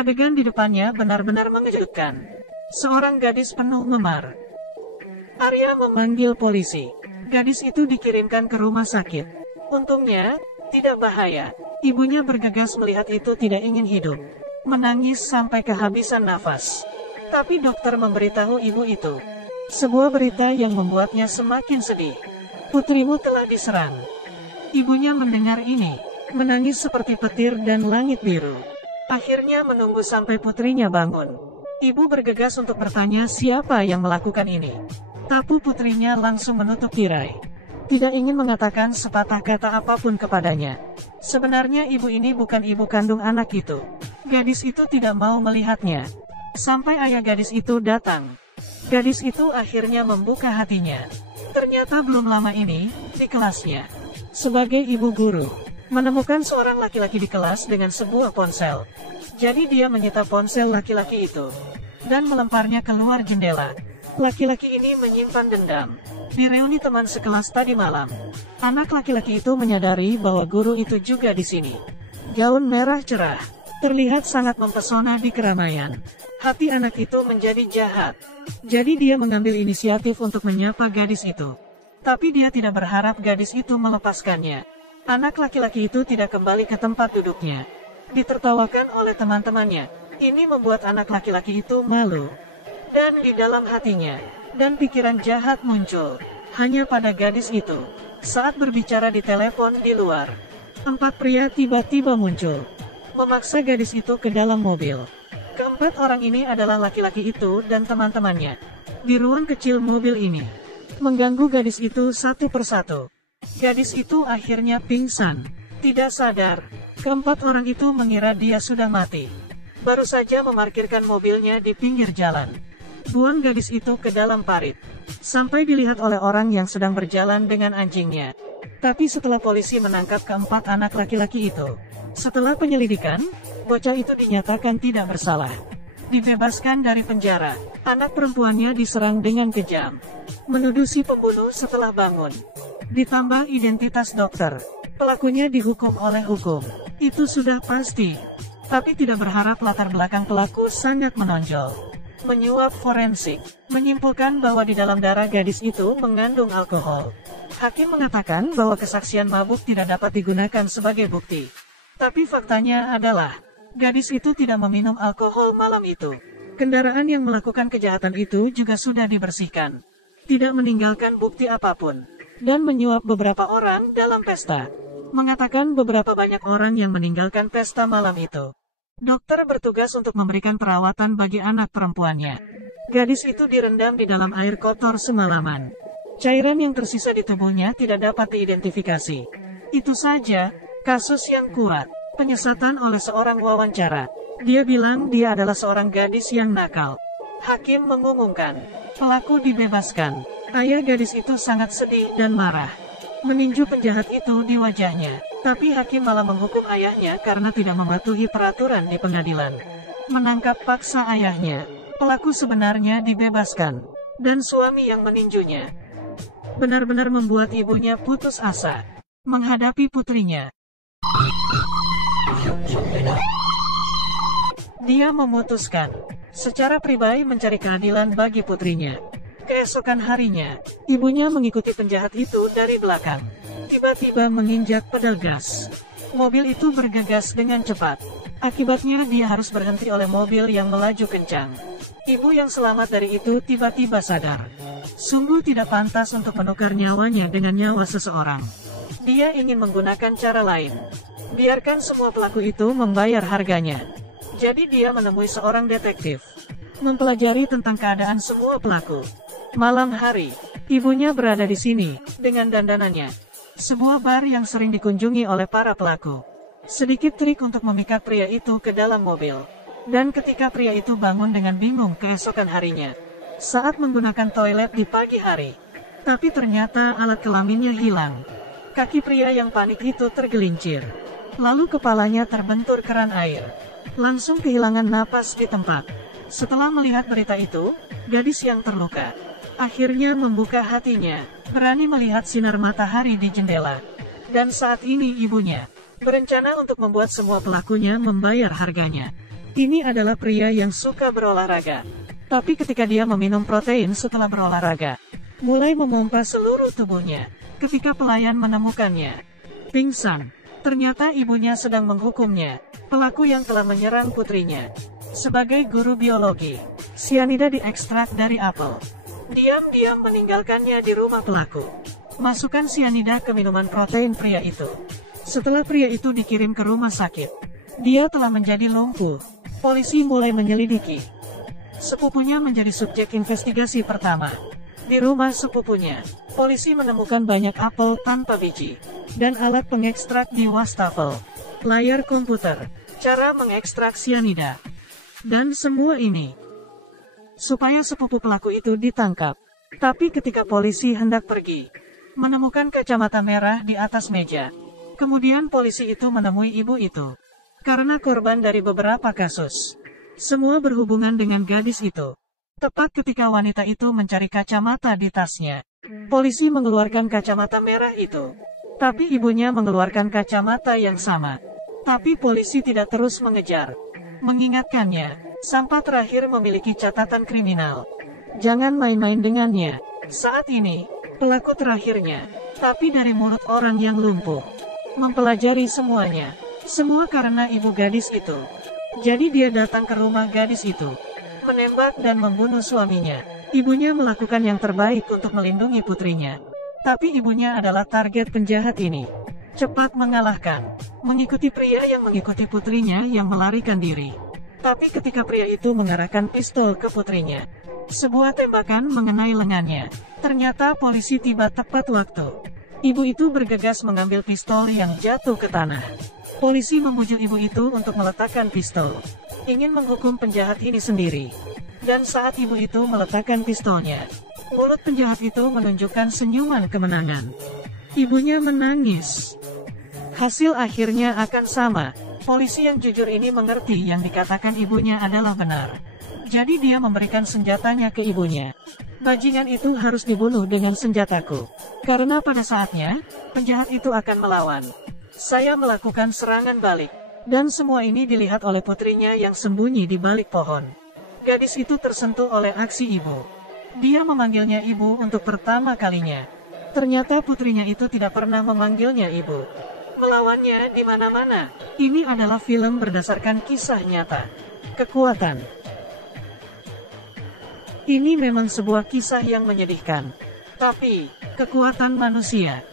Adegan di depannya benar-benar mengejutkan. Seorang gadis penuh memar. Arya memanggil polisi. Gadis itu dikirimkan ke rumah sakit. Untungnya, tidak bahaya. Ibunya bergegas melihat itu tidak ingin hidup. Menangis sampai kehabisan nafas. Tapi dokter memberitahu ibu itu. Sebuah berita yang membuatnya semakin sedih. Putrimu telah diserang. Ibunya mendengar ini, menangis seperti petir dan langit biru. Akhirnya menunggu sampai putrinya bangun. Ibu bergegas untuk bertanya siapa yang melakukan ini. Tapi putrinya langsung menutup tirai. Tidak ingin mengatakan sepatah kata apapun kepadanya. Sebenarnya ibu ini bukan ibu kandung anak itu. Gadis itu tidak mau melihatnya. Sampai ayah gadis itu datang. Gadis itu akhirnya membuka hatinya. Ternyata belum lama ini, di kelasnya, sebagai ibu guru, menemukan seorang laki-laki di kelas dengan sebuah ponsel. Jadi dia menyita ponsel laki-laki itu dan melemparnya keluar jendela. Laki-laki ini menyimpan dendam. Di reuni teman sekelas tadi malam, anak laki-laki itu menyadari bahwa guru itu juga di sini. Gaun merah cerah, terlihat sangat mempesona di keramaian. Hati anak itu menjadi jahat. Jadi dia mengambil inisiatif untuk menyapa gadis itu. Tapi dia tidak berharap gadis itu melepaskannya. Anak laki-laki itu tidak kembali ke tempat duduknya. Ditertawakan oleh teman-temannya. Ini membuat anak laki-laki itu malu. Dan di dalam hatinya, dan pikiran jahat muncul. Hanya pada gadis itu. Saat berbicara di telepon di luar, 4 pria tiba-tiba muncul. Memaksa gadis itu ke dalam mobil. Keempat orang ini adalah laki-laki itu dan teman-temannya. Di ruang kecil mobil ini, mengganggu gadis itu satu persatu. Gadis itu akhirnya pingsan. Tidak sadar, keempat orang itu mengira dia sudah mati. Baru saja memarkirkan mobilnya di pinggir jalan. Buang gadis itu ke dalam parit. Sampai dilihat oleh orang yang sedang berjalan dengan anjingnya. Tapi setelah polisi menangkap keempat anak laki-laki itu, setelah penyelidikan, bocah itu dinyatakan tidak bersalah. Dibebaskan dari penjara, anak perempuannya diserang dengan kejam. Menuduh si pembunuh setelah bangun. Ditambah identitas dokter, pelakunya dihukum oleh hukum. Itu sudah pasti. Tapi tidak berharap latar belakang pelaku sangat menonjol. Menyuap forensik, menyimpulkan bahwa di dalam darah gadis itu mengandung alkohol. Hakim mengatakan bahwa kesaksian mabuk tidak dapat digunakan sebagai bukti. Tapi faktanya adalah, gadis itu tidak meminum alkohol malam itu. Kendaraan yang melakukan kejahatan itu juga sudah dibersihkan. Tidak meninggalkan bukti apapun. Dan menyuap beberapa orang dalam pesta. Mengatakan beberapa banyak orang yang meninggalkan pesta malam itu. Dokter bertugas untuk memberikan perawatan bagi anak perempuannya. Gadis itu direndam di dalam air kotor semalaman. Cairan yang tersisa di tubuhnya tidak dapat diidentifikasi. Itu saja, kasus yang kuat. Penyesatan oleh seorang wawancara. Dia bilang dia adalah seorang gadis yang nakal. Hakim mengumumkan, pelaku dibebaskan. Ayah gadis itu sangat sedih dan marah. Meninju penjahat itu di wajahnya. Tapi hakim malah menghukum ayahnya karena tidak mematuhi peraturan di pengadilan. Menangkap paksa ayahnya. Pelaku sebenarnya dibebaskan. Dan suami yang meninjunya benar-benar membuat ibunya putus asa menghadapi putrinya. Dia memutuskan secara pribadi mencari keadilan bagi putrinya. Keesokan harinya, ibunya mengikuti penjahat itu dari belakang. Tiba-tiba menginjak pedal gas. Mobil itu bergegas dengan cepat. Akibatnya dia harus berhenti oleh mobil yang melaju kencang. Ibu yang selamat dari itu tiba-tiba sadar. Sungguh tidak pantas untuk menukar nyawanya dengan nyawa seseorang. Dia ingin menggunakan cara lain. Biarkan semua pelaku itu membayar harganya. Jadi dia menemui seorang detektif. Mempelajari tentang keadaan semua pelaku. Malam hari, ibunya berada di sini, dengan dandanannya. Sebuah bar yang sering dikunjungi oleh para pelaku. Sedikit trik untuk memikat pria itu ke dalam mobil. Dan ketika pria itu bangun dengan bingung keesokan harinya, saat menggunakan toilet di pagi hari, tapi ternyata alat kelaminnya hilang. Kaki pria yang panik itu tergelincir. Lalu kepalanya terbentur keran air. Langsung kehilangan napas di tempat. Setelah melihat berita itu, gadis yang terluka akhirnya membuka hatinya, berani melihat sinar matahari di jendela. Dan saat ini ibunya berencana untuk membuat semua pelakunya membayar harganya. Ini adalah pria yang suka berolahraga. Tapi ketika dia meminum protein setelah berolahraga, mulai memompa seluruh tubuhnya. Ketika pelayan menemukannya pingsan, ternyata ibunya sedang menghukumnya, pelaku yang telah menyerang putrinya. Sebagai guru biologi, sianida diekstrak dari apel. Diam-diam meninggalkannya di rumah pelaku. Masukkan sianida ke minuman protein pria itu. Setelah pria itu dikirim ke rumah sakit, dia telah menjadi lumpuh. Polisi mulai menyelidiki. Sepupunya menjadi subjek investigasi pertama. Di rumah sepupunya, polisi menemukan banyak apel tanpa biji, dan alat pengekstrak di wastafel, layar komputer, cara mengekstrak sianida. Dan semua ini supaya sepupu pelaku itu ditangkap. Tapi ketika polisi hendak pergi, menemukan kacamata merah di atas meja. Kemudian polisi itu menemui ibu itu. Karena korban dari beberapa kasus, semua berhubungan dengan gadis itu. Tepat ketika wanita itu mencari kacamata di tasnya, polisi mengeluarkan kacamata merah itu. Tapi ibunya mengeluarkan kacamata yang sama. Tapi polisi tidak terus mengejar, mengingatkannya, sampai terakhir memiliki catatan kriminal. Jangan main-main dengannya. Saat ini, pelaku terakhirnya, tapi dari mulut orang yang lumpuh, mempelajari semuanya. Semua karena ibu gadis itu. Jadi dia datang ke rumah gadis itu, menembak dan membunuh suaminya. Ibunya melakukan yang terbaik untuk melindungi putrinya. Tapi ibunya adalah target penjahat ini. Cepat mengalahkan, mengikuti pria yang mengikuti putrinya yang melarikan diri. Tapi ketika pria itu mengarahkan pistol ke putrinya, sebuah tembakan mengenai lengannya. Ternyata polisi tiba tepat waktu. Ibu itu bergegas mengambil pistol yang jatuh ke tanah. Polisi memujuk ibu itu untuk meletakkan pistol, ingin menghukum penjahat ini sendiri. Dan saat ibu itu meletakkan pistolnya, mulut penjahat itu menunjukkan senyuman kemenangan. Ibunya menangis. Hasil akhirnya akan sama. Polisi yang jujur ini mengerti yang dikatakan ibunya adalah benar. Jadi dia memberikan senjatanya ke ibunya. Bajingan itu harus dibunuh dengan senjataku. Karena pada saatnya, penjahat itu akan melawan. Saya melakukan serangan balik. Dan semua ini dilihat oleh putrinya yang sembunyi di balik pohon. Gadis itu tersentuh oleh aksi ibu. Dia memanggilnya ibu untuk pertama kalinya. Ternyata putrinya itu tidak pernah memanggilnya ibu. Melawannya di mana-mana. Ini adalah film berdasarkan kisah nyata. Kekuatan. Ini memang sebuah kisah yang menyedihkan. Tapi, kekuatan manusia